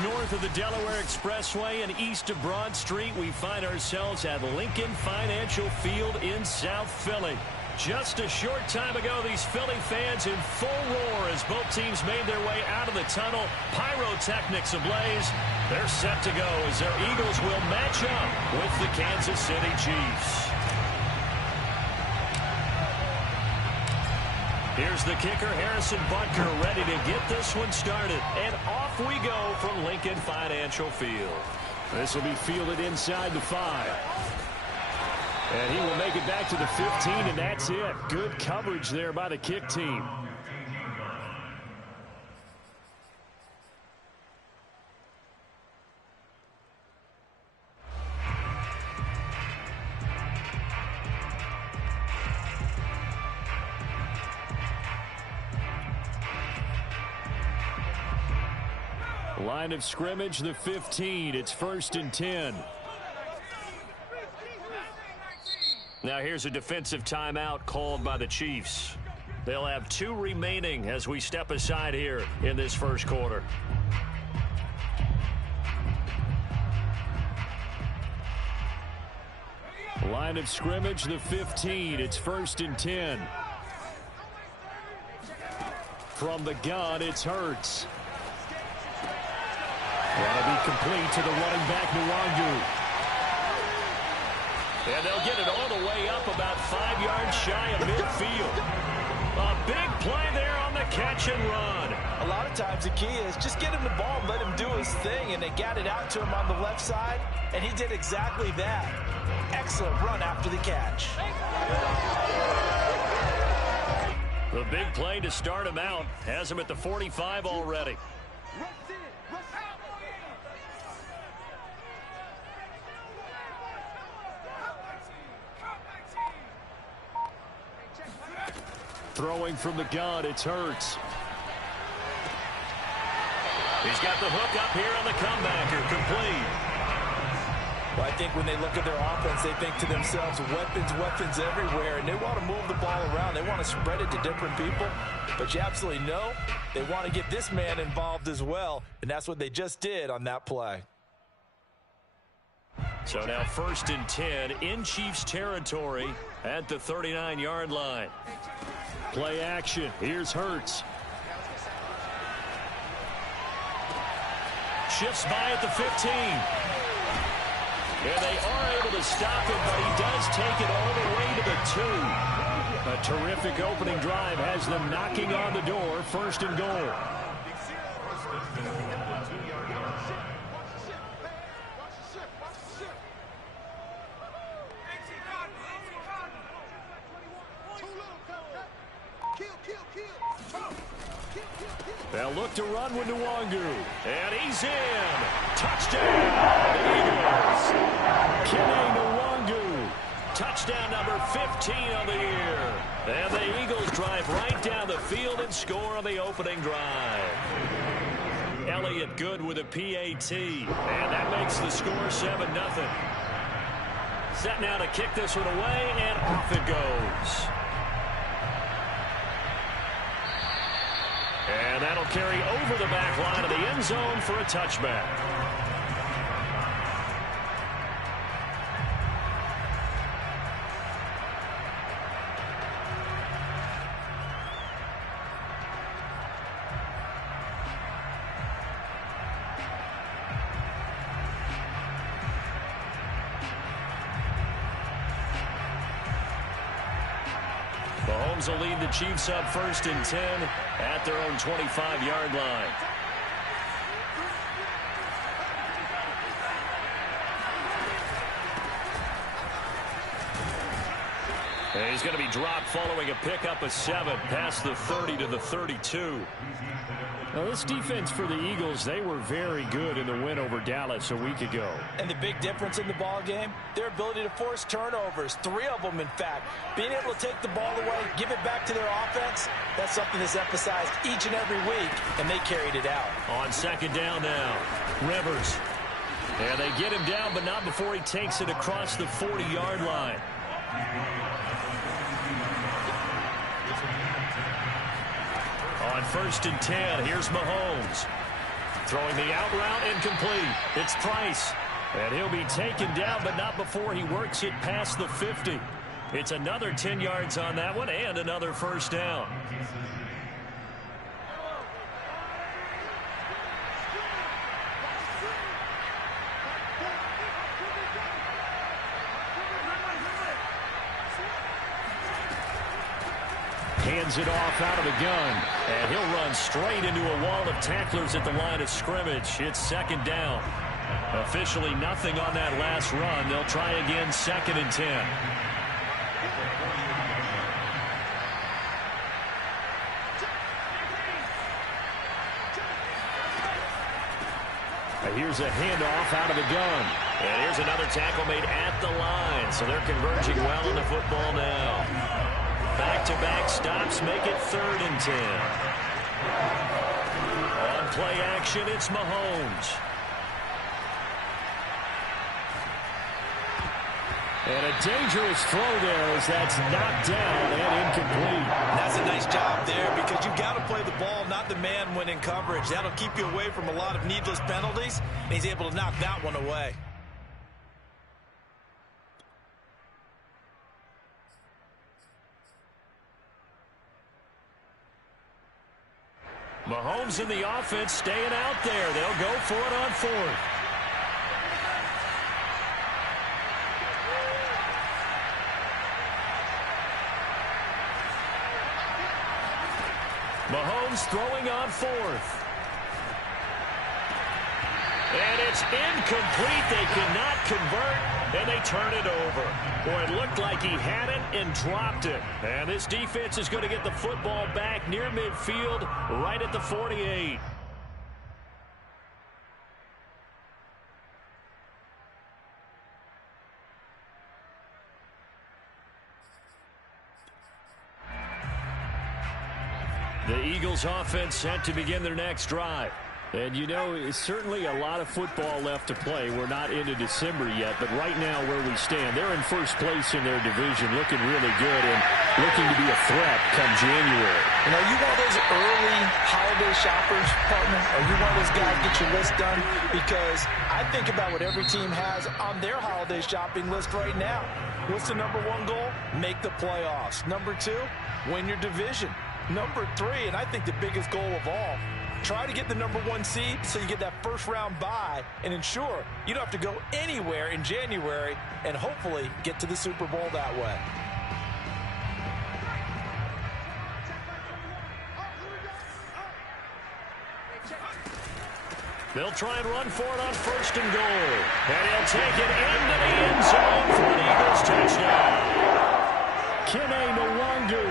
Just north of the Delaware Expressway and east of Broad Street, we find ourselves at Lincoln Financial Field in South Philly. Just a short time ago, these Philly fans in full roar as both teams made their way out of the tunnel. Pyrotechnics ablaze. They're set to go as their Eagles will match up with the Kansas City Chiefs. Here's the kicker, Harrison Butker, ready to get this one started. And off we go from Lincoln Financial Field. This will be fielded inside the 5. And he will make it back to the 15, and that's it. Good coverage there by the kick team. Line of scrimmage, the 15. It's 1st and 10. Now here's a defensive timeout called by the Chiefs. They'll have 2 remaining as we step aside here in this first quarter. Line of scrimmage, the 15. It's 1st and 10. From the gun, it's Hurts. That'll be complete to the running back, Nwangu. And they'll get it all the way up about 5 yards shy of midfield. A big play there on the catch and run. A lot of times the key is just get him the ball and let him do his thing, and they got it out to him on the left side, and he did exactly that. Excellent run after the catch. The big play to start him out has him at the 45 already. Throwing from the gun, it's Hurts. He's got the hook up here on the comebacker, complete. Well, I think when they look at their offense, they think to themselves, weapons everywhere, and they want to move the ball around. They want to spread it to different people, but you absolutely know they want to get this man involved as well, and that's what they just did on that play. So now 1st and 10 in Chiefs territory at the 39-yard line. Play action. Here's Hurts. Shifts by at the 15. And they are able to stop him, but he does take it all the way to the 2. A terrific opening drive has them knocking on the door. 1st and goal. They'll look to run with Nwangu. And he's in. Touchdown, Eagles. Kene Nwangu. Touchdown number 15 on the year. And the Eagles drive right down the field and score on the opening drive. Elliott good with a PAT. And that makes the score 7-0. Set now to kick this one away, and off it goes. And that'll carry over the back line of the end zone for a touchback. Mahomes will lead the Chiefs up 1st and 10 at their own 25-yard line. And he's going to be dropped following a pickup of 7 past the 30 to the 32. Now, this defense for the Eagles, they were very good in the win over Dallas a week ago. And the big difference in the ball game, their ability to force turnovers, 3 of them, in fact. Being able to take the ball away, give it back to their offense, that's something that's emphasized each and every week, and they carried it out. On 2nd down now, Rivers. And they get him down, but not before he takes it across the 40-yard line. On 1st and 10, here's Mahomes. Throwing the out route incomplete. It's Price. And he'll be taken down, but not before he works it past the 50. It's another 10 yards on that one and another first down. Hands it off out of the gun, and he'll run straight into a wall of tacklers at the line of scrimmage. It's second down. Officially nothing on that last run. They'll try again, 2nd and 10. Here's a handoff out of the gun. And here's another tackle made at the line. So they're converging well on the football now. Back-to-back stops make it 3rd and 10. On play action, it's Mahomes. And a dangerous throw there as that's knocked down and incomplete. That's a nice job there because you've got to play the ball, not the man when in coverage. That'll keep you away from a lot of needless penalties, and he's able to knock that one away. Mahomes and the offense staying out there. They'll go for it on 4th. Mahomes throwing on 4th. And it's incomplete. They cannot convert, and they turn it over. Boy, it looked like he had it and dropped it. And this defense is going to get the football back near midfield, right at the 48. The Eagles offense set to begin their next drive. And, you know, it's certainly a lot of football left to play. We're not into December yet, but right now where we stand, they're in first place in their division, looking really good and looking to be a threat come January. You know, you one of those early holiday shoppers, partner? Are you one of those guys get your list done? Because I think about what every team has on their holiday shopping list right now. What's the number 1 goal? Make the playoffs. Number 2, win your division. Number 3, and I think the biggest goal of all, try to get the number 1 seed so you get that first round bye and ensure you don't have to go anywhere in January and hopefully get to the Super Bowl that way. They'll try and run for it on 1st and goal. And he'll take it into the end zone for an Eagles touchdown. Kenny Nwangu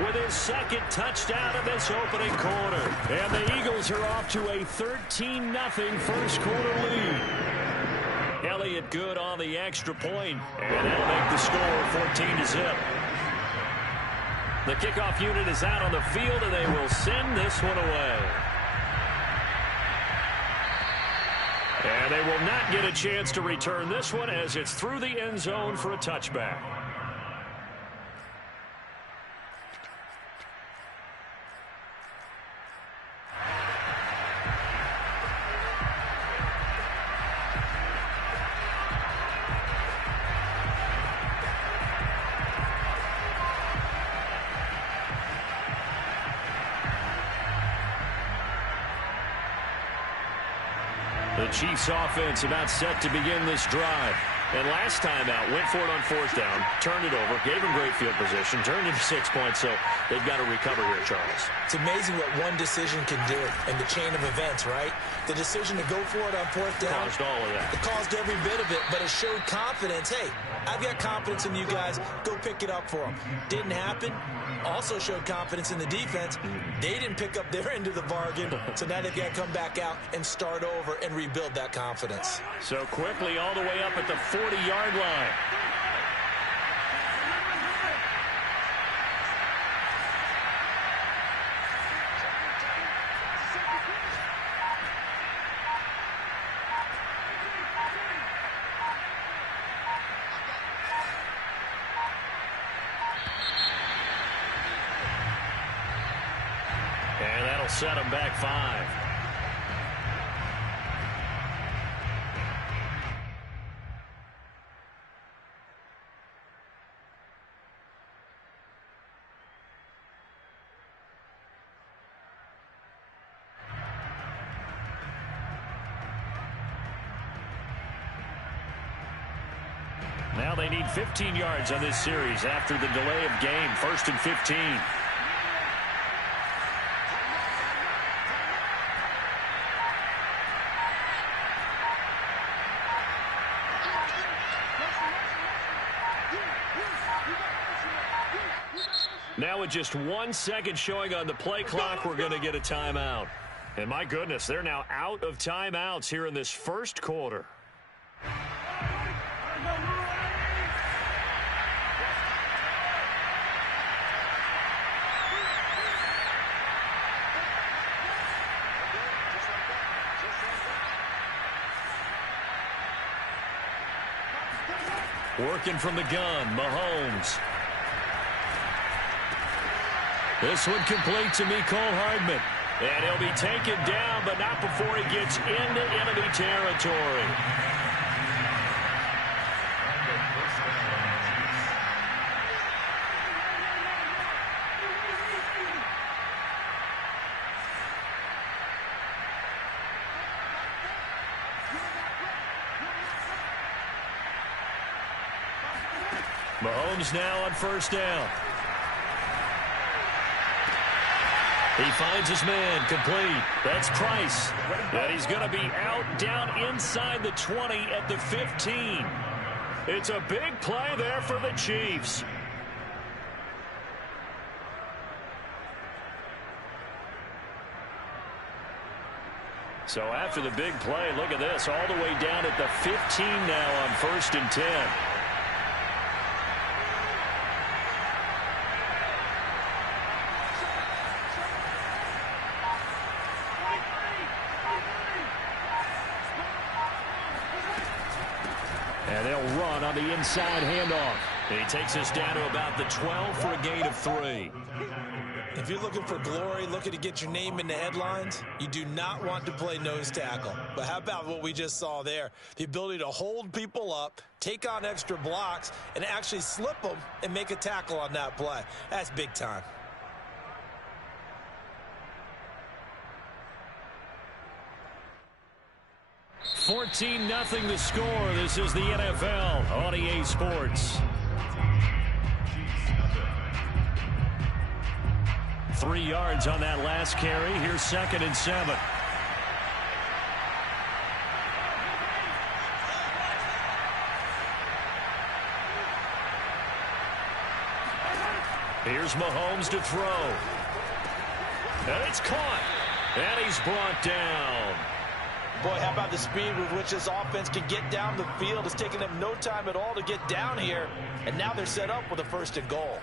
with his 2nd touchdown of this opening quarter. And the Eagles are off to a 13-0 first quarter lead. Elliott good on the extra point, and that'll make the score 14-0. The kickoff unit is out on the field, and they will send this one away. And they will not get a chance to return this one as it's through the end zone for a touchback. The Chiefs offense about set to begin this drive. And last time out, went for it on 4th down, turned it over, gave them great field position, turned into 6 points, so they've got to recover here, Charles. It's amazing what one decision can do in the chain of events, right? The decision to go for it on 4th down. Caused all of that. It caused every bit of it, but it showed confidence. Hey, I've got confidence in you guys. Go pick it up for them. Didn't happen. Also showed confidence in the defense. They didn't pick up their end of the bargain, so now they've got to come back out and start over and rebuild that confidence. So quickly all the way up at the 40-yard line. And that'll set them back 5. Now they need 15 yards on this series after the delay of game. 1st and 15. Now with just 1 second showing on the play clock, we're going to get a timeout. And my goodness, they're now out of timeouts here in this first quarter. Working from the gun, Mahomes. This one complete to Mecole Hardman. And he'll be taken down, but not before he gets into enemy territory. Mahomes now on 1st down. He finds his man, complete. That's Price. And he's going to be out down inside the 20 at the 15. It's a big play there for the Chiefs. So after the big play, look at this, all the way down at the 15 now on 1st and 10. And they'll run on the inside handoff. And he takes us down to about the 12 for a gain of 3. If you're looking for glory, looking to get your name in the headlines, you do not want to play nose tackle. But how about what we just saw there? The ability to hold people up, take on extra blocks, and actually slip them and make a tackle on that play. That's big time. $14-0 the score. This is the NFL on EA Sports. 3 yards on that last carry. Here's 2nd and 7. Here's Mahomes to throw. And it's caught. And he's brought down. Boy, how about the speed with which this offense can get down the field? It's taken them no time at all to get down here. And now they're set up with a 1st and goal.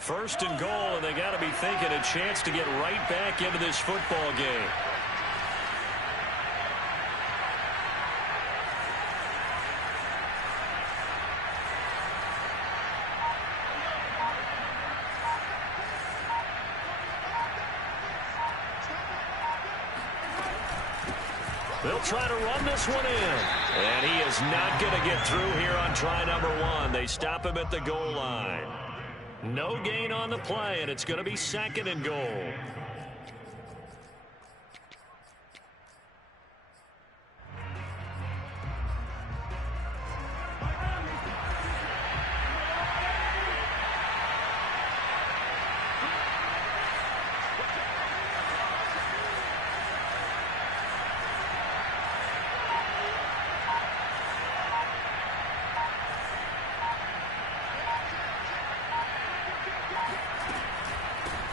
First and goal, and they got to be thinking a chance to get right back into this football game. They'll try to run this one in. And he is not going to get through here on try number 1. They stop him at the goal line. No gain on the play, and it's going to be 2nd and goal.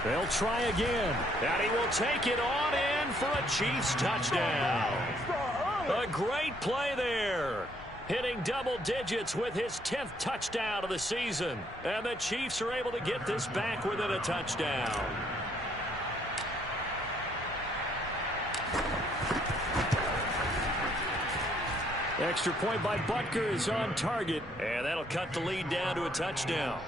They'll try again, and he will take it on in for a Chiefs touchdown. A great play there. Hitting double digits with his 10th touchdown of the season. And the Chiefs are able to get this back within a touchdown. Extra point by Butker is on target, and that'll cut the lead down to a touchdown.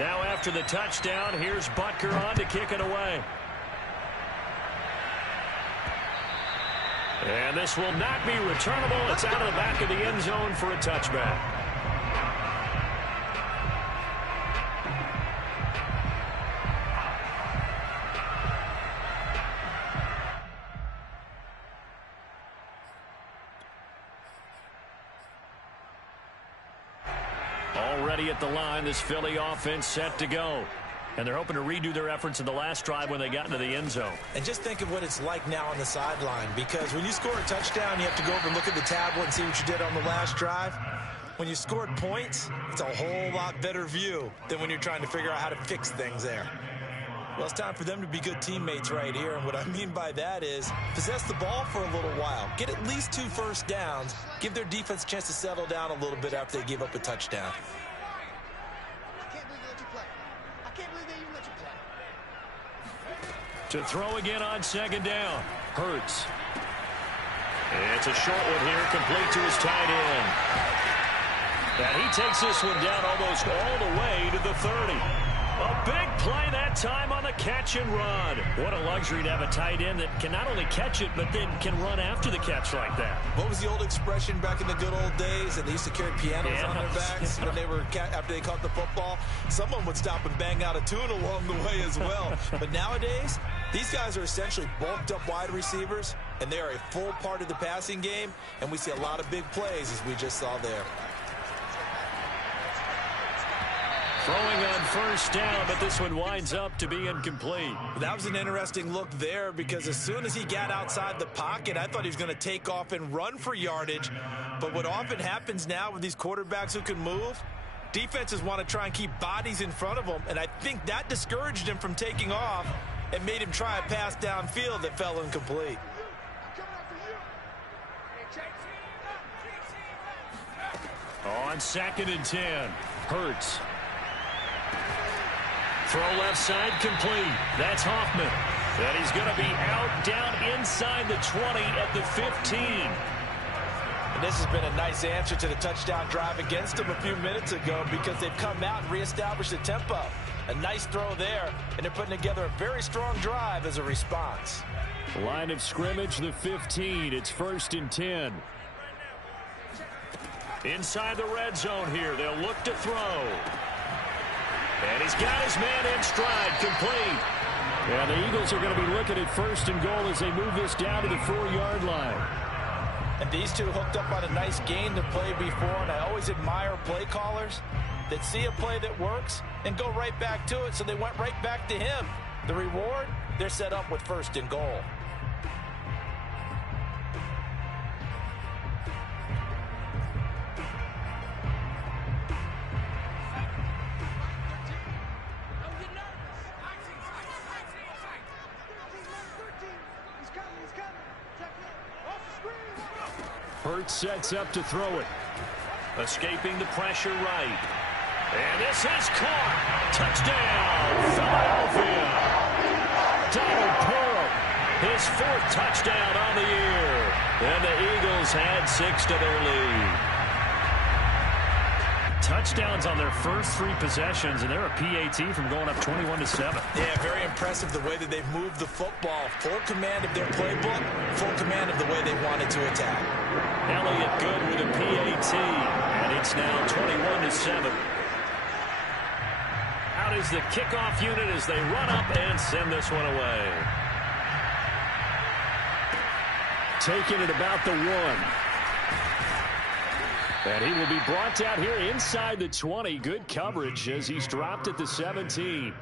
Now after the touchdown, here's Butker on to kick it away. And this will not be returnable. It's out of the back of the end zone for a touchback. Already at the line, this Philly offense set to go. And they're hoping to redo their efforts in the last drive when they got into the end zone. And just think of what it's like now on the sideline, because when you score a touchdown, you have to go over and look at the tablet and see what you did on the last drive. When you scored points, it's a whole lot better view than when you're trying to figure out how to fix things there. Well, it's time for them to be good teammates right here, and what I mean by that is possess the ball for a little while, get at least 2 first downs, give their defense a chance to settle down a little bit after they give up a touchdown. To throw again on second down. Hurts. It's a short one here, complete to his tight end. And he takes this one down almost all the way to the 30. A big play that time on the catch and run. What a luxury to have a tight end that can not only catch it, but then can run after the catch like that. What was the old expression back in the good old days? And they used to carry pianos on their backs when they were after they caught the football. Someone would stop and bang out a tune along the way as well. But nowadays, these guys are essentially bulked up wide receivers, and they are a full part of the passing game, and we see a lot of big plays as we just saw there. Throwing on first down, but this one winds up to be incomplete. That was an interesting look there, because as soon as he got outside the pocket, I thought he was going to take off and run for yardage. But what often happens now with these quarterbacks who can move, defenses want to try and keep bodies in front of them, and I think that discouraged him from taking off and made him try a pass downfield that fell incomplete. On 2nd and 10, Hurts. Throw left side complete. That's Hoffman. And he's going to be out down inside the 20 at the 15. And this has been a nice answer to the touchdown drive against them a few minutes ago, because they've come out and reestablished the tempo. A nice throw there, and they're putting together a very strong drive as a response. Line of scrimmage, the 15. It's 1st and 10. Inside the red zone here. They'll look to throw. And he's got his man in stride, complete. And the Eagles are going to be looking at 1st and goal as they move this down to the 4-yard line. And these two hooked up on a nice gain to play before, and I always admire play callers that see a play that works and go right back to it, so they went right back to him. The reward, they're set up with 1st and goal. Hurts sets up to throw it. Escaping the pressure right. And this is caught. Touchdown, Philadelphia. Donald Pearl, his 4th touchdown on the year. And the Eagles had 6 to their lead. Touchdowns on their first 3 possessions, and they're a PAT from going up 21-7. Yeah, very impressive the way that they've moved the football. Full command of their playbook, full command of the way they wanted to attack. Elliott good with a PAT, and it's now 21-7. Out is the kickoff unit as they run up and send this one away. Taking it about the 1. And he will be brought down here inside the 20. Good coverage as he's dropped at the 17.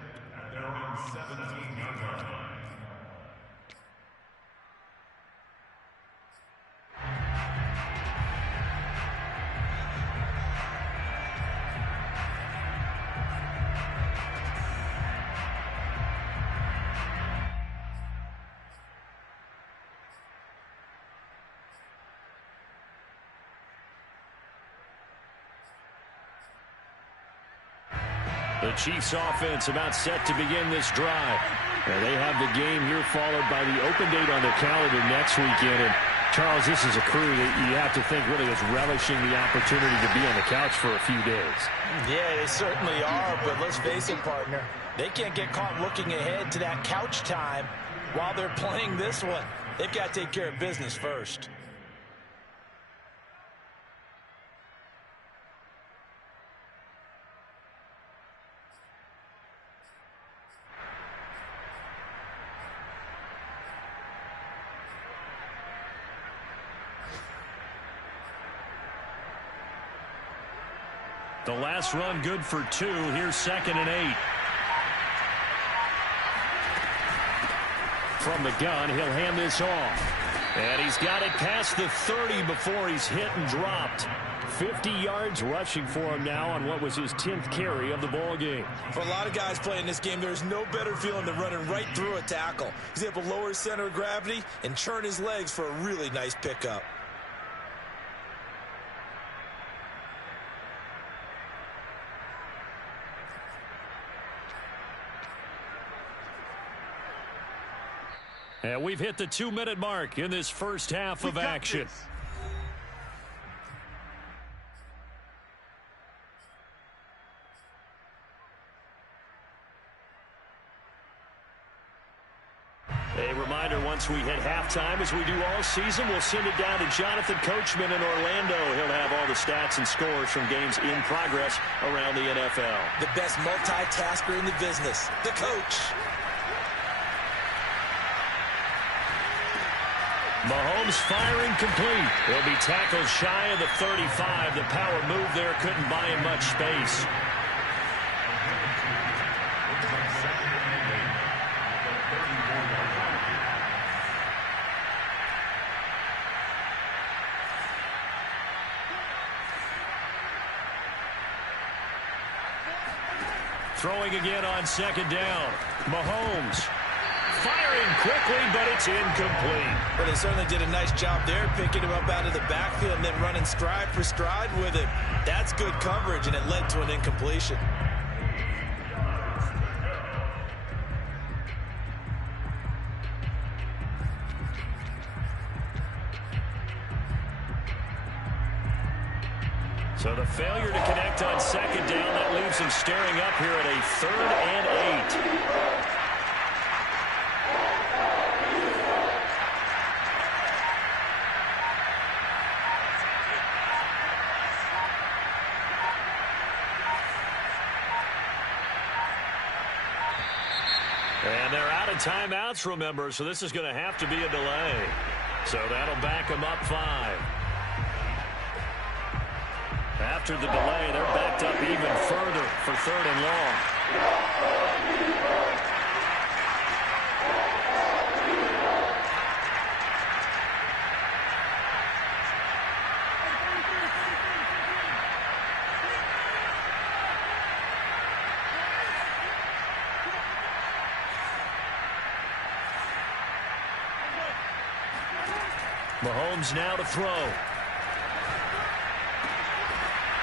The Chiefs offense about set to begin this drive. And they have the game here followed by the open date on their calendar next weekend. And Charles, this is a crew that you have to think really is relishing the opportunity to be on the couch for a few days. Yeah, they certainly are, but let's face it, partner. They can't get caught looking ahead to that couch time while they're playing this one. They've got to take care of business first. The last run good for 2. Here's 2nd and 8. From the gun, he'll hand this off. And he's got it past the 30 before he's hit and dropped. 50 yards rushing for him now on what was his 10th carry of the ball game. For a lot of guys playing this game, there's no better feeling than running right through a tackle. He's able to lower his center of gravity and turn his legs for a really nice pickup. And we've hit the 2-minute mark in this first half of action. A reminder, once we hit halftime, as we do all season, we'll send it down to Jonathan Coachman in Orlando. He'll have all the stats and scores from games in progress around the NFL. The best multitasker in the business, the coach. Mahomes firing complete. He'll be tackled shy of the 35. The power move there couldn't buy him much space. Throwing again on 2nd down. Mahomes firing quickly, but it's incomplete. But they certainly did a nice job there, picking him up out of the backfield and then running stride for stride with him. That's good coverage, and it led to an incompletion. So the failure to connect on 2nd down, that leaves him staring up here at a 3rd and 8. And they're out of timeouts, remember, so this is going to have to be a delay. So that'll back them up 5. After the delay, they're backed up even further for 3rd and long. Mahomes now to throw.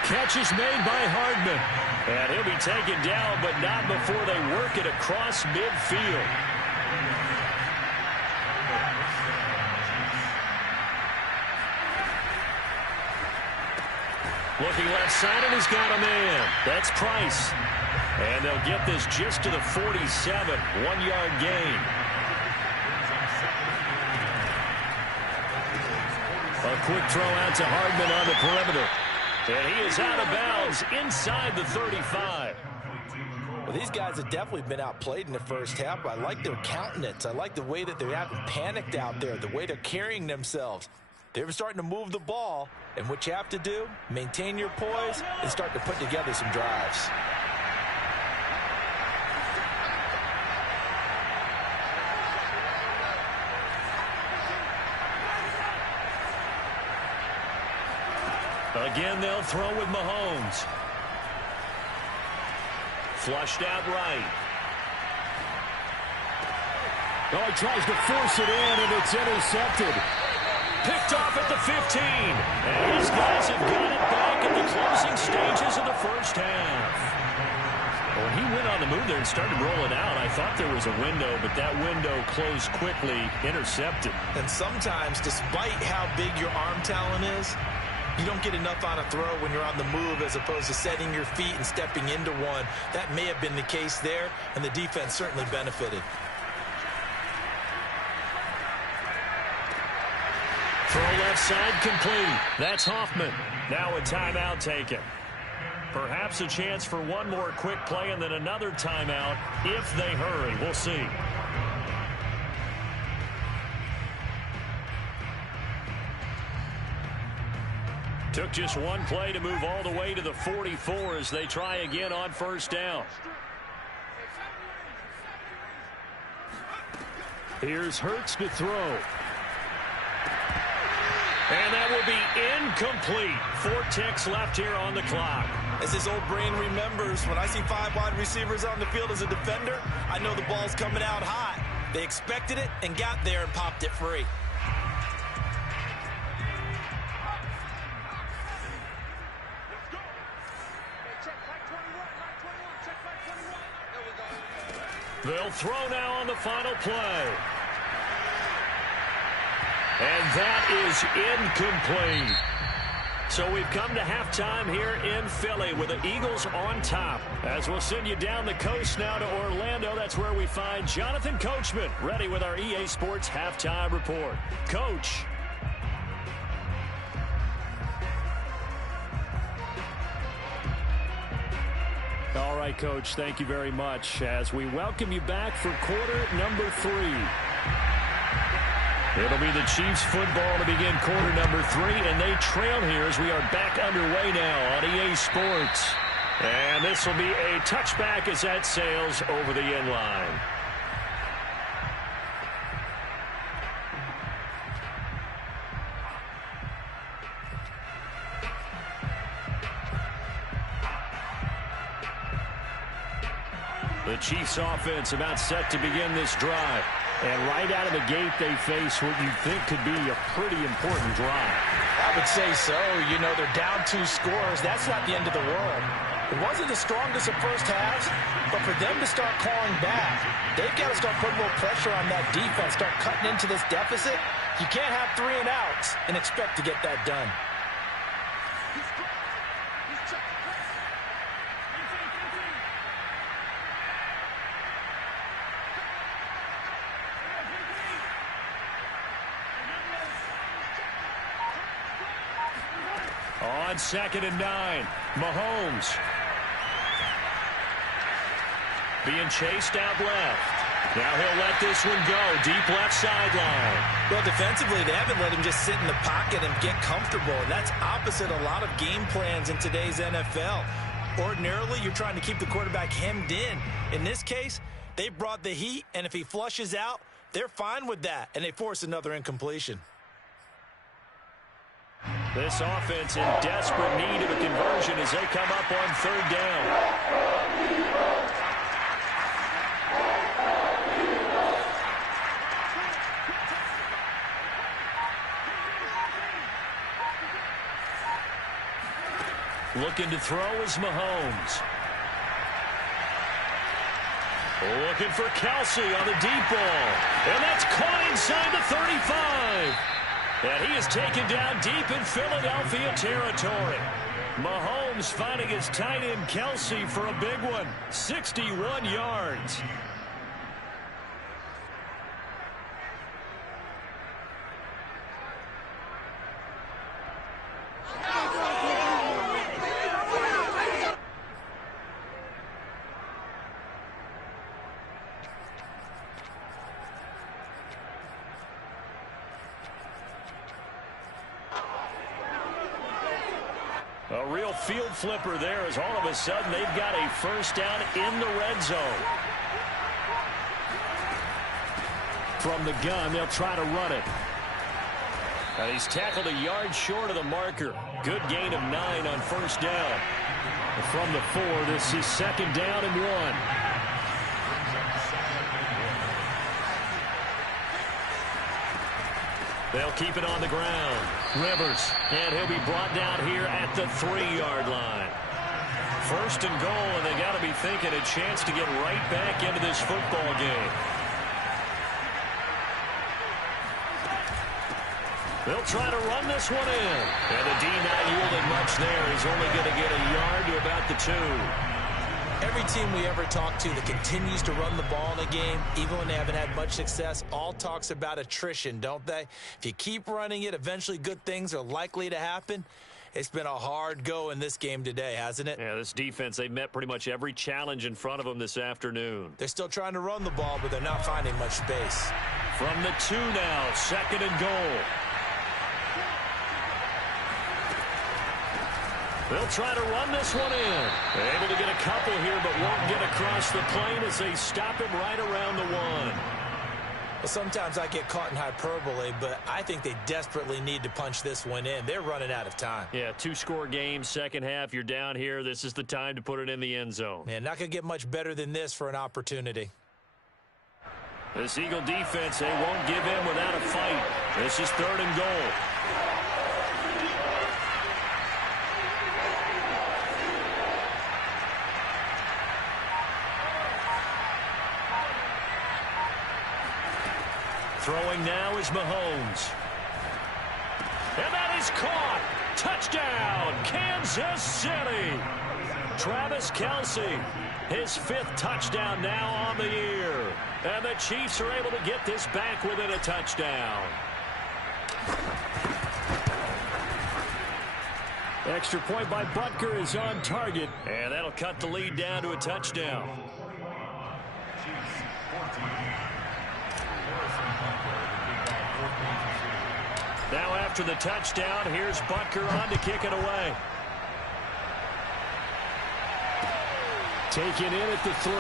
Catch is made by Hardman. And he'll be taken down, but not before they work it across midfield. Looking left side, and he's got a man. That's Price. And they'll get this just to the 47. 1-yard gain. A quick throw out to Hardman on the perimeter. And he is out of bounds inside the 35. Well, these guys have definitely been outplayed in the first half. I like their countenance. I like the way that they haven't panicked out there, the way they're carrying themselves. They're starting to move the ball, and what you have to do, maintain your poise and start to put together some drives. Again, they'll throw with Mahomes. Flushed out right. Oh, he tries to force it in, and it's intercepted. Picked off at the 15. And these guys have got it back in the closing stages of the first half. Well, he went on the move there and started rolling out. I thought there was a window, but that window closed quickly, intercepted. And sometimes, despite how big your arm talent is, you don't get enough on a throw when you're on the move as opposed to setting your feet and stepping into one. That may have been the case there, and the defense certainly benefited. Throw left side complete. That's Hoffman. Now a timeout taken. Perhaps a chance for one more quick play and then another timeout if they hurry. We'll see. Took just one play to move all the way to the 44 as they try again on first down. Here's Hurts to throw. And that will be incomplete. 4 ticks left here on the clock. As his old brain remembers, when I see 5 wide receivers on the field as a defender, I know the ball's coming out hot. They expected it and got there and popped it free. They'll throw now on the final play. And that is incomplete. So we've come to halftime here in Philly with the Eagles on top. As we'll send you down the coast now to Orlando, that's where we find Jonathan Coachman ready with our EA Sports Halftime Report. Coach. All right, Coach, thank you very much as we welcome you back for quarter number 3. It'll be the Chiefs football to begin quarter number 3, and they trail here as we are back underway now on EA Sports. And this will be a touchback as that sails over the end line. The Chiefs offense about set to begin this drive. And right out of the gate, they face what you think could be a pretty important drive. I would say so. You know, they're down 2 scores. That's not the end of the world. It wasn't the strongest of first halves, but for them to start clawing back, they've got to start putting a little pressure on that defense, start cutting into this deficit. You can't have 3 and outs and expect to get that done. On 2nd and 9, Mahomes being chased out left. Now he'll let this one go, deep left sideline. Well, defensively, they haven't let him just sit in the pocket and get comfortable, and that's opposite a lot of game plans in today's NFL. Ordinarily, you're trying to keep the quarterback hemmed in. In this case, they brought the heat, and if he flushes out, they're fine with that, and they force another incompletion. This offense in desperate need of a conversion as they come up on 3rd down. Looking to throw is Mahomes. Looking for Kelsey on the deep ball. And that's caught inside the 35. And he is taken down deep in Philadelphia territory. Mahomes finding his tight end Kelsey for a big one. 61 yards. A real field flipper there as all of a sudden they've got a first down in the red zone. From the gun, they'll try to run it. And he's tackled a yard short of the marker. Good gain of 9 on first down. From the 4, this is 2nd down and 1. They'll keep it on the ground. Rivers, and he'll be brought down here at the 3-yard line. 1st and goal, and they got to be thinking a chance to get right back into this football game. They'll try to run this one in. And the D not yielding much there. He's only going to get a yard to about the 2. Every team we ever talk to that continues to run the ball in a game, even when they haven't had much success, all talks about attrition, don't they? If you keep running it, eventually good things are likely to happen. It's been a hard go in this game today, hasn't it? Yeah, this defense, they met pretty much every challenge in front of them this afternoon. They're still trying to run the ball, but they're not finding much space. From the 2 now, 2nd and goal. They'll try to run this one in. Able to get a couple here, but won't get across the plane as they stop him right around the 1. Well, sometimes I get caught in hyperbole, but I think they desperately need to punch this one in. They're running out of time. Yeah, 2-score game, second half. You're down here. This is the time to put it in the end zone. Man, not going to get much better than this for an opportunity. This Eagle defense, they won't give in without a fight. This is 3rd and goal. Throwing now is Mahomes. And that is caught. Touchdown, Kansas City. Travis Kelce, his 5th touchdown now on the year. And the Chiefs are able to get this back within a touchdown. Extra point by Butker is on target. And that'll cut the lead down to a touchdown. Now after the touchdown, here's Butker on to kick it away. Taken in at the 3.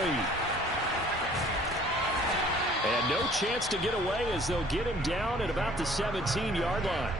And no chance to get away as they'll get him down at about the 17-yard line.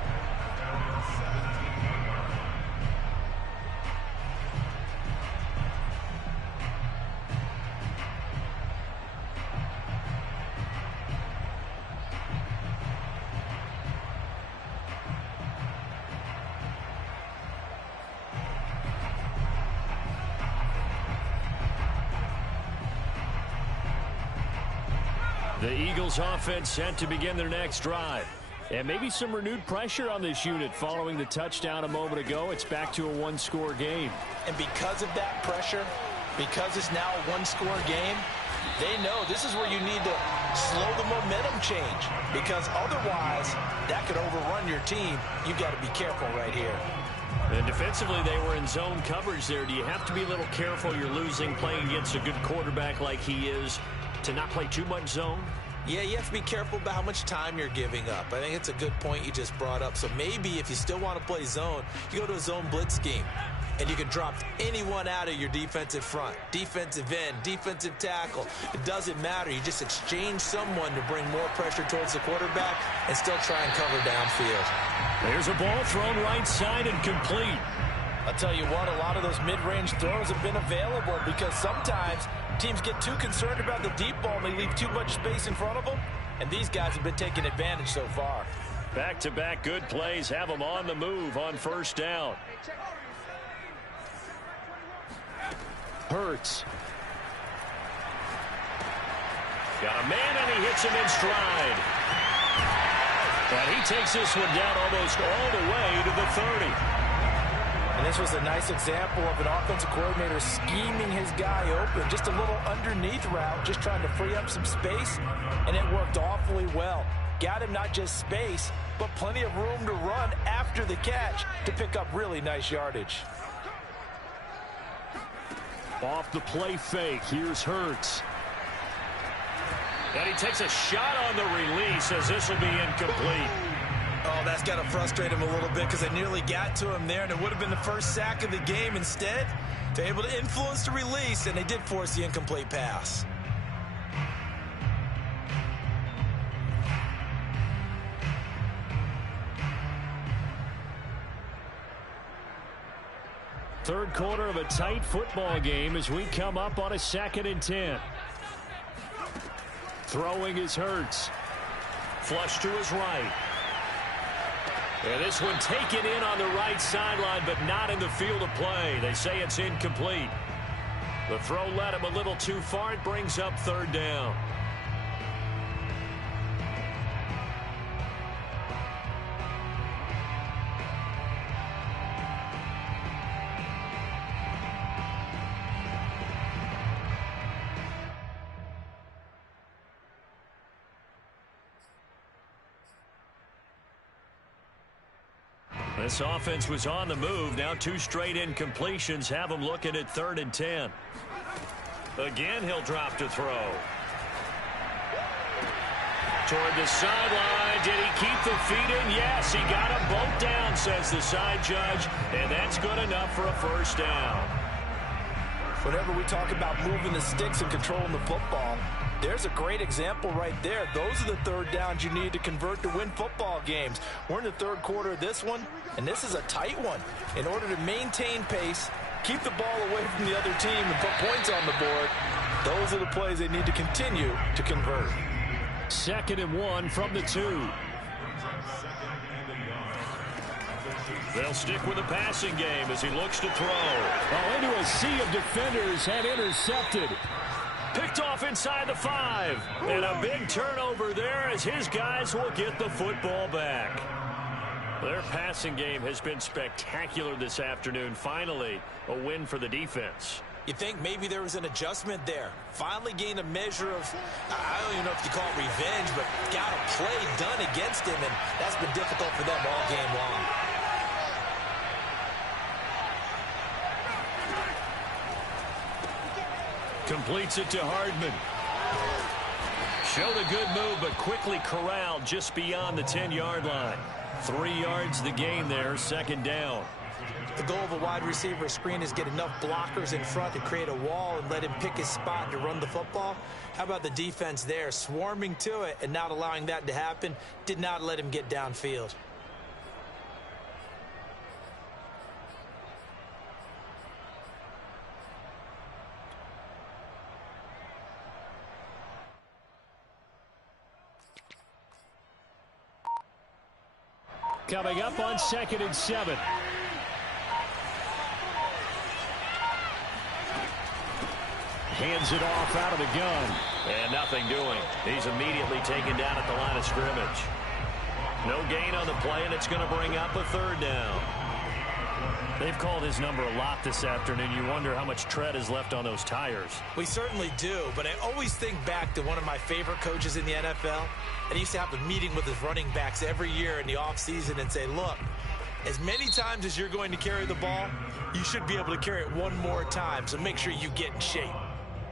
The Eagles offense set to begin their next drive. And maybe some renewed pressure on this unit following the touchdown a moment ago. It's back to a 1-score game. And because of that pressure, because it's now a 1-score game, they know this is where you need to slow the momentum change. Because otherwise, that could overrun your team. You've got to be careful right here. And defensively, they were in zone coverage there. Do you have to be a little careful? You're losing playing against a good quarterback like he is to not play too much zone? Yeah, you have to be careful about how much time you're giving up. I think it's a good point you just brought up. So maybe if you still want to play zone, you go to a zone blitz scheme. And you can drop anyone out of your defensive front. Defensive end, defensive tackle. It doesn't matter. You just exchange someone to bring more pressure towards the quarterback and still try and cover downfield. There's a ball thrown right side and complete. I'll tell you what, a lot of those mid-range throws have been available because sometimes teams get too concerned about the deep ball and they leave too much space in front of them. And these guys have been taking advantage so far. Back-to-back good plays have them on the move on 1st down. Hurts. Got a man and he hits him in stride. And he takes this one down almost all the way to the 30. And this was a nice example of an offensive coordinator scheming his guy open. Just a little underneath route, just trying to free up some space, and it worked awfully well. Got him not just space, but plenty of room to run after the catch to pick up really nice yardage. Off the play fake, here's Hurts. And he takes a shot on the release as this will be incomplete. Oh, that's got to frustrate him a little bit because they nearly got to him there, and it would have been the first sack of the game. Instead, they're able to influence the release, and they did force the incomplete pass. Third quarter of a tight football game as we come up on a 2nd and 10. Throwing is Hurts. Flush to his right. And this one taken in on the right sideline, but not in the field of play. They say it's incomplete. The throw led him a little too far. It brings up 3rd down. This offense was on the move. Now 2 straight incompletions have him looking at 3rd and 10. Again, he'll drop to throw. Toward the sideline, did he keep the feet in? Yes, he got them both down, says the side judge, and that's good enough for a first down. Whenever we talk about moving the sticks and controlling the football, there's a great example right there. Those are the third downs you need to convert to win football games. We're in the third quarter of this one, and this is a tight one. In order to maintain pace, keep the ball away from the other team, and put points on the board, those are the plays they need to continue to convert. 2nd and 1 from the 2. They'll stick with the passing game as he looks to throw. Well, into a sea of defenders and intercepted. Picked off inside the 5. And a big turnover there as his guys will get the football back. Their passing game has been spectacular this afternoon. Finally, a win for the defense. You think maybe there was an adjustment there. Finally gained a measure of, I don't even know if you call it revenge, but got a play done against him, and that's been difficult for them all game long. Completes it to Hardman. Showed a good move, but quickly corralled just beyond the 10-yard line. 3 yards the gain there, 2nd down. The goal of a wide receiver screen is get enough blockers in front to create a wall and let him pick his spot to run the football. How about the defense there, swarming to it and not allowing that to happen? Did not let him get downfield. Coming up on 2nd and 7. Hands it off out of the gun. And nothing doing. He's immediately taken down at the line of scrimmage. No gain on the play, and it's going to bring up a 3rd down. They've called his number a lot this afternoon. You wonder how much tread is left on those tires. We certainly do, but I always think back to one of my favorite coaches in the NFL. And he used to have a meeting with his running backs every year in the offseason and say, look, as many times as you're going to carry the ball, you should be able to carry it one more time, so make sure you get in shape.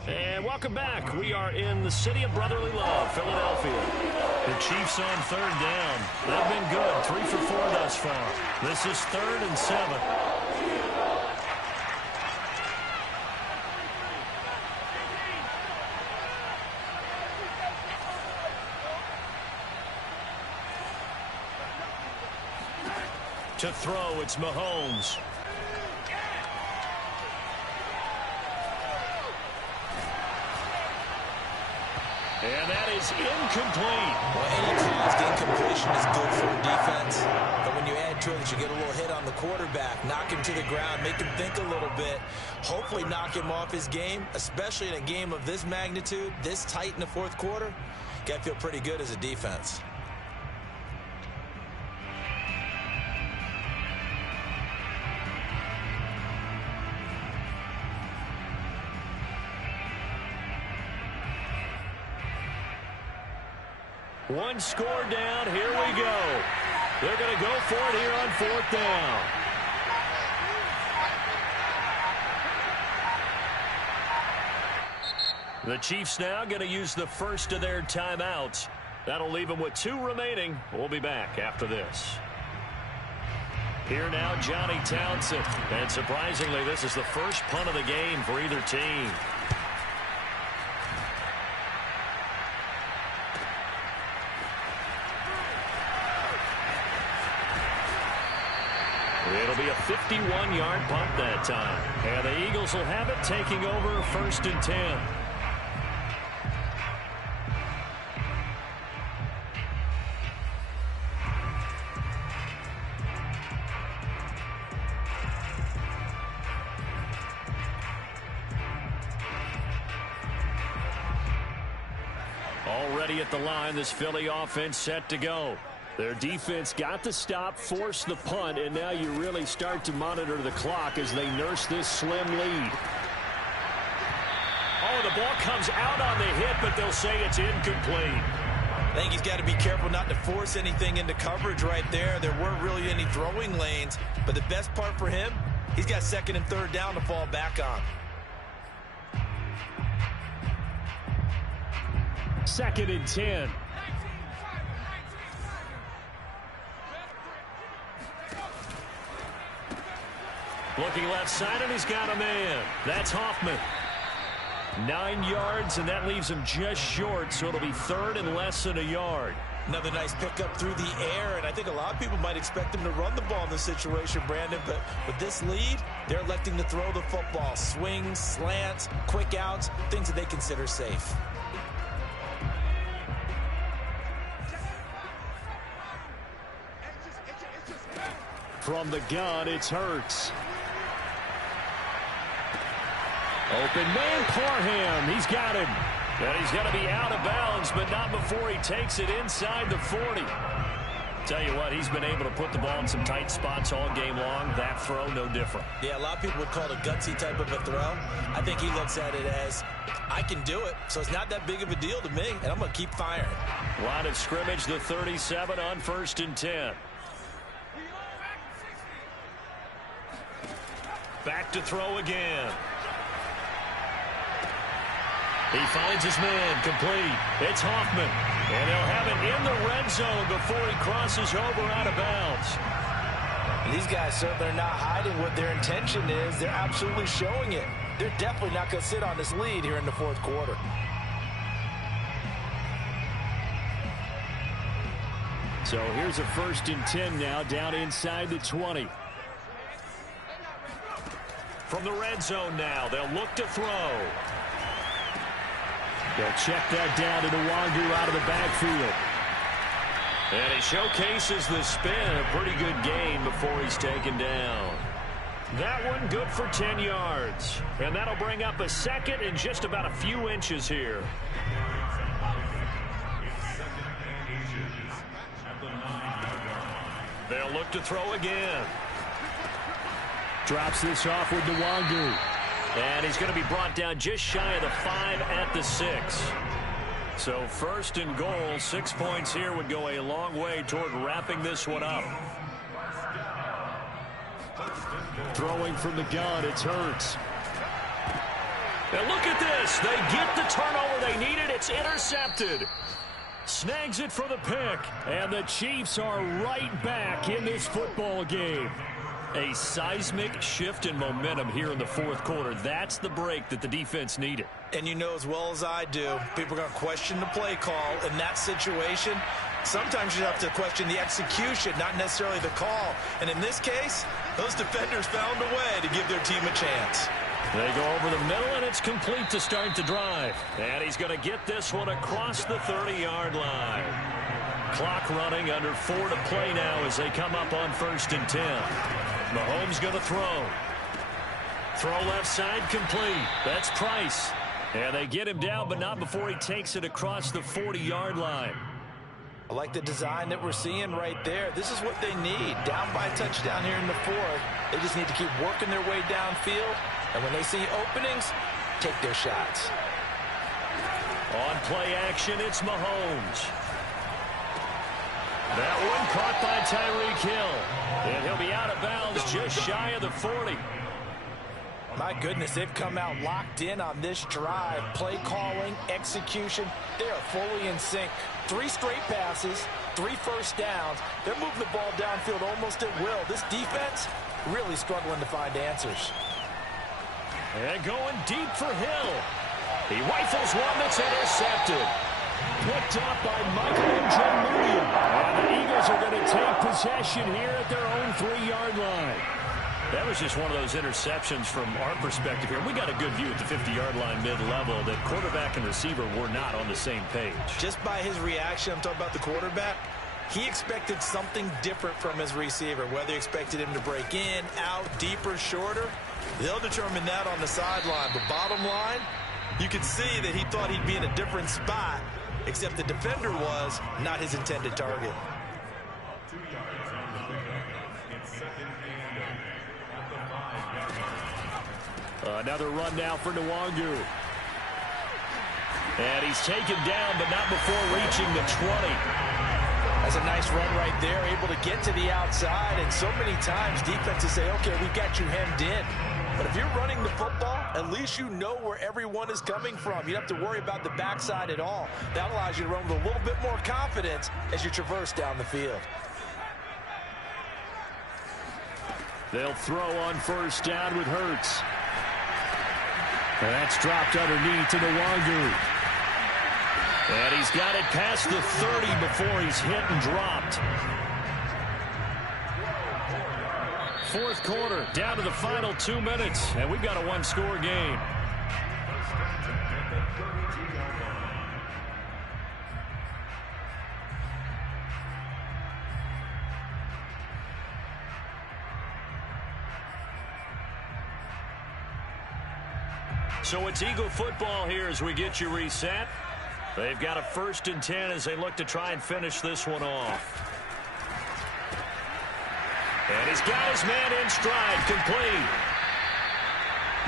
And welcome back. We are in the city of brotherly love, Philadelphia. The Chiefs on 3rd down. They've been good, 3 for 4 thus far. This is 3rd and 7. To throw, it's Mahomes. And that is incomplete. Well, any caused incompletion is good for a defense. But when you add to it that you get a little hit on the quarterback, knock him to the ground, make him think a little bit, hopefully knock him off his game, especially in a game of this magnitude, this tight in the 4th quarter, you got to feel pretty good as a defense. One score down. Here we go. They're going to go for it here on 4th down. The Chiefs now going to use the first of their timeouts. That'll leave them with 2 remaining. We'll be back after this. Here now, Johnny Townsend. And surprisingly, this is the first punt of the game for either team. It'll be a 51-yard punt that time. And the Eagles will have it, taking over 1st and 10. Already at the line, this Philly offense set to go. Their defense got the stop, forced the punt, and now you really start to monitor the clock as they nurse this slim lead. Oh, the ball comes out on the hit, but they'll say it's incomplete. I think he's got to be careful not to force anything into coverage right there. There weren't really any throwing lanes, but the best part for him, he's got 2nd and 3rd down to fall back on. 2nd and 10. Looking left side, and he's got a man. That's Hoffman. 9 yards, and that leaves him just short, so it'll be third and less than a yard. Another nice pickup through the air, and I think a lot of people might expect him to run the ball in this situation, Brandon, but with this lead, they're electing to throw the football. Swings, slants, quick outs, things that they consider safe. From the gun, it's Hurts. Open man, Parham. He's got him. And he's going to be out of bounds, but not before he takes it inside the 40. Tell you what, he's been able to put the ball in some tight spots all game long. That throw, no different. Yeah, a lot of people would call it a gutsy type of a throw. I think he looks at it as, I can do it, so it's not that big of a deal to me, and I'm going to keep firing. Line of scrimmage, the 37 on 1st and 10. Back to throw again. He finds his man, complete. It's Hoffman. And they'll have it in the red zone before he crosses over out of bounds. And these guys certainly are not hiding what their intention is. They're absolutely showing it. They're definitely not going to sit on this lead here in the fourth quarter. So here's a 1st and 10 now, down inside the 20. From the red zone now, they'll look to throw. They'll check that down to Nwangu out of the backfield. And he showcases the spin. A pretty good gain before he's taken down. That one good for 10 yards. And that'll bring up a second in just about a few inches here. They'll look to throw again. Drops this off with Nwangu. And he's going to be brought down just shy of the 5 at the 6. So 1st and goal, 6 points here would go a long way toward wrapping this one up. Throwing from the gun, it's Hurts. And look at this. They get the turnover they needed. It's intercepted. Snags it for the pick. And the Chiefs are right back in this football game. A seismic shift in momentum here in the fourth quarter. That's the break that the defense needed. And you know as well as I do, people are going to question the play call in that situation. Sometimes you have to question the execution, not necessarily the call. And in this case, those defenders found a way to give their team a chance. They go over the middle, and it's complete to start the drive. And he's going to get this one across the 30-yard line. Clock running, under 4 to play now as they come up on 1st and 10. Mahomes going to throw. Throw left side, complete. That's Price. And they get him down, but not before he takes it across the 40-yard line. I like the design that we're seeing right there. This is what they need. Down by a touchdown here in the fourth. They just need to keep working their way downfield. And when they see openings, take their shots. On play action, it's Mahomes. That one caught by Tyreek Hill. And he'll be out of bounds just shy of the 40. My goodness, they've come out locked in on this drive. Play calling, execution, they are fully in sync. 3 straight passes, 3 first downs. They're moving the ball downfield almost at will. This defense really struggling to find answers. And going deep for Hill. He rifles one that's intercepted. Picked up by Michael Njoku. And the Eagles are going to take possession here at their own 3-yard line. That was just one of those interceptions from our perspective here. We got a good view at the 50-yard line mid-level that quarterback and receiver were not on the same page. Just by his reaction, I'm talking about the quarterback, he expected something different from his receiver. Whether he expected him to break in, out, deeper, shorter, they'll determine that on the sideline. But bottom line, you could see that he thought he'd be in a different spot, except the defender was not his intended target. Another run now for Nwangu. And he's taken down, but not before reaching the 20. That's a nice run right there, able to get to the outside. And so many times defenses say, okay, we've got you hemmed in. But if you're running the football, at least you know where everyone is coming from. You don't have to worry about the backside at all. That allows you to run with a little bit more confidence as you traverse down the field. They'll throw on first down with Hurts. And that's dropped underneath to Nwangu. And he's got it past the 30 before he's hit and dropped. Fourth quarter, down to the final 2 minutes, and we've got a one-score game. So it's Eagle football here as we get you reset. They've got a 1st and 10 as they look to try and finish this one off. And he's got his man in stride, complete.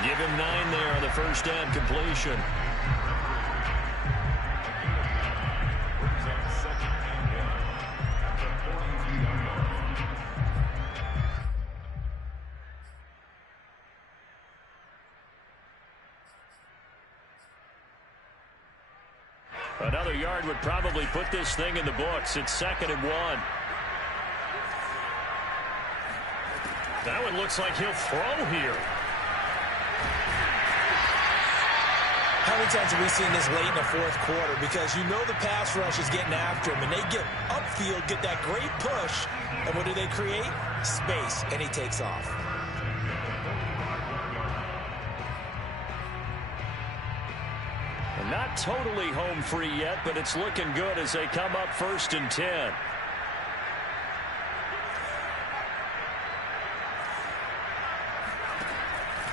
Give him 9 there on the first down completion. Another yard would probably put this thing in the books. It's 2nd and 1. That one looks like he'll throw here. How many times have we seen this late in the fourth quarter? Because you know the pass rush is getting after him, and they get upfield, get that great push, and what do they create? Space, and he takes off. Not totally home free yet, but it's looking good as they come up 1st and 10.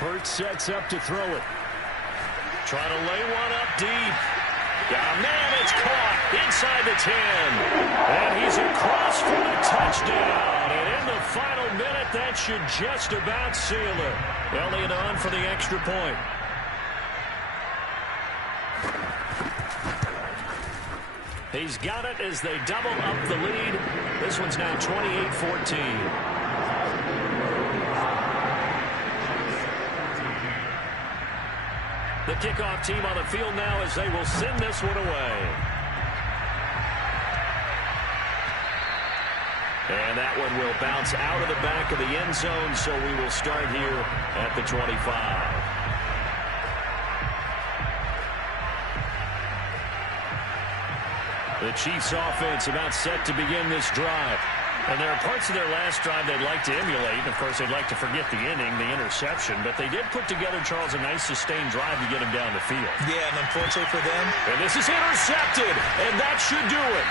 Hurts sets up to throw it. Trying to lay one up deep. Yeah, man, it's caught inside the 10. And he's across for a touchdown. And in the final minute, that should just about seal it. Elliott on for the extra point. He's got it as they double up the lead. This one's now 28-14. The kickoff team on the field now as they will send this one away. And that one will bounce out of the back of the end zone, so we will start here at the 25. The Chiefs offense about set to begin this drive. And there are parts of their last drive they'd like to emulate. Of course, they'd like to forget the inning, the interception. But they did put together, Charles, a nice sustained drive to get him down the field. Yeah, and unfortunately for them. And this is intercepted. And that should do it.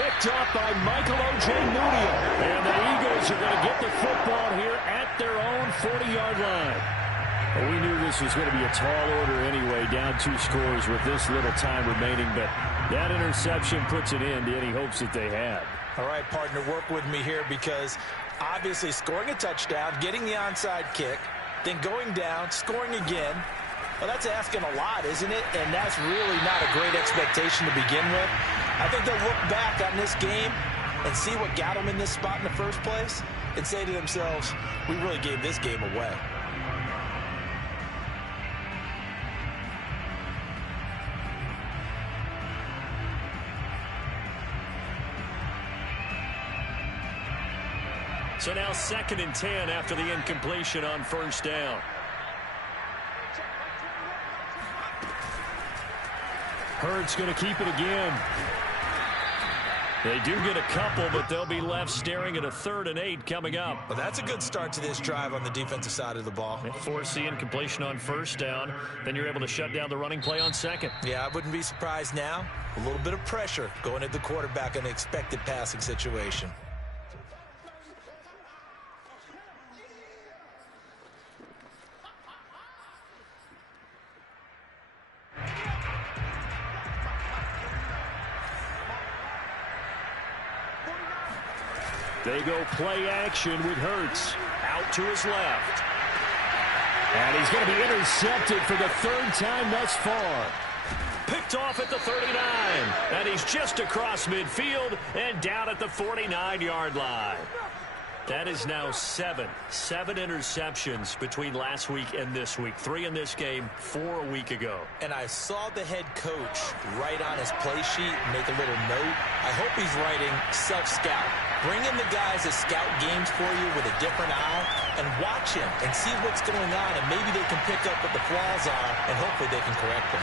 Picked up by Michael O.J. Mudia. And the Eagles are going to get the football here at their own 40-yard line. Well, we knew this was going to be a tall order anyway, down 2 scores with this little time remaining. But that interception puts an end to any hopes that they had. All right, partner, work with me here because obviously scoring a touchdown, getting the onside kick, then going down, scoring again. Well, that's asking a lot, isn't it? And that's really not a great expectation to begin with. I think they'll look back on this game and see what got them in this spot in the first place and say to themselves, we really gave this game away. So now 2nd and 10 after the incompletion on first down. Hurts going to keep it again. They do get a couple, but they'll be left staring at a 3rd and 8 coming up. Well, that's a good start to this drive on the defensive side of the ball. Force the incompletion on first down. Then you're able to shut down the running play on 2nd. Yeah, I wouldn't be surprised now. A little bit of pressure going at the quarterback in an expected passing situation. They go play action with Hurts. Out to his left. And he's going to be intercepted for the 3rd time thus far. Picked off at the 39. And he's just across midfield and down at the 49-yard line. That is now 7 interceptions between last week and this week. 3 in this game, 4 a week ago. And I saw the head coach write on his play sheet, make a little note. I hope he's writing self-scout. Bring in the guys that scout games for you with a different eye and watch him and see what's going on, and maybe they can pick up what the flaws are, and hopefully they can correct them.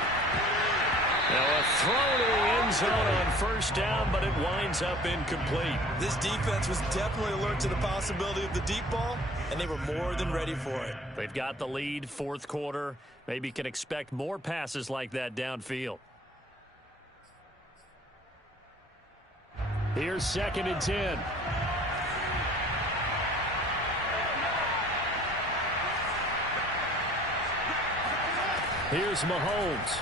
Now a throw to the end zone on first down, but it winds up incomplete. This defense was definitely alert to the possibility of the deep ball, and they were more than ready for it. They've got the lead, fourth quarter. Maybe can expect more passes like that downfield. Here's 2nd and 10. Here's Mahomes.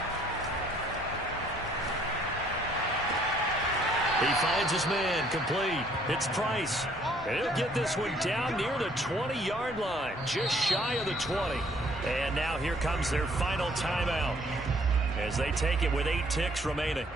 He finds his man, complete. It's Price. And he'll get this one down near the 20-yard line, just shy of the 20. And now here comes their final timeout as they take it with 8 ticks remaining.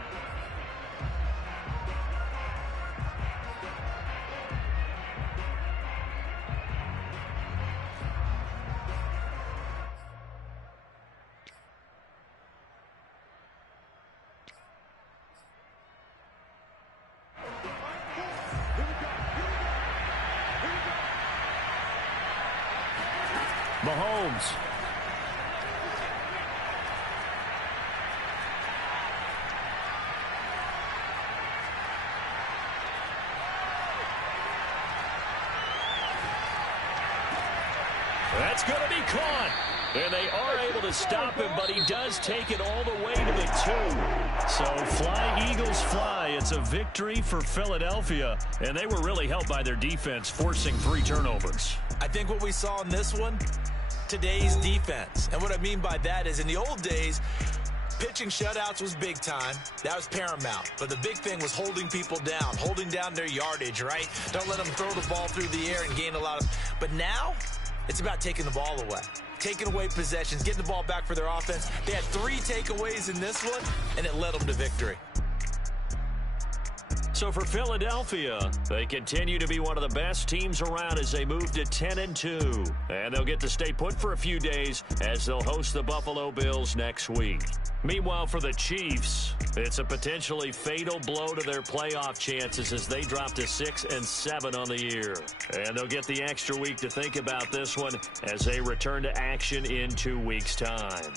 Mahomes. That's going to be caught. And they are able to stop him, but he does take it all the way to the 2. So fly, Eagles, fly. It's a victory for Philadelphia. And they were really helped by their defense, forcing 3 turnovers. I think what we saw in this one, today's defense. And what I mean by that is in the old days, pitching shutouts was big time. That was paramount. But the big thing was holding people down, holding down their yardage, right? Don't let them throw the ball through the air and gain a lot of... But now, it's about taking the ball away. Taking away possessions, getting the ball back for their offense. They had 3 takeaways in this one, and it led them to victory. So for Philadelphia, they continue to be one of the best teams around as they move to 10-2. And they'll get to stay put for a few days as they'll host the Buffalo Bills next week. Meanwhile, for the Chiefs, it's a potentially fatal blow to their playoff chances as they drop to 6-7 on the year. And they'll get the extra week to think about this one as they return to action in 2 weeks' time.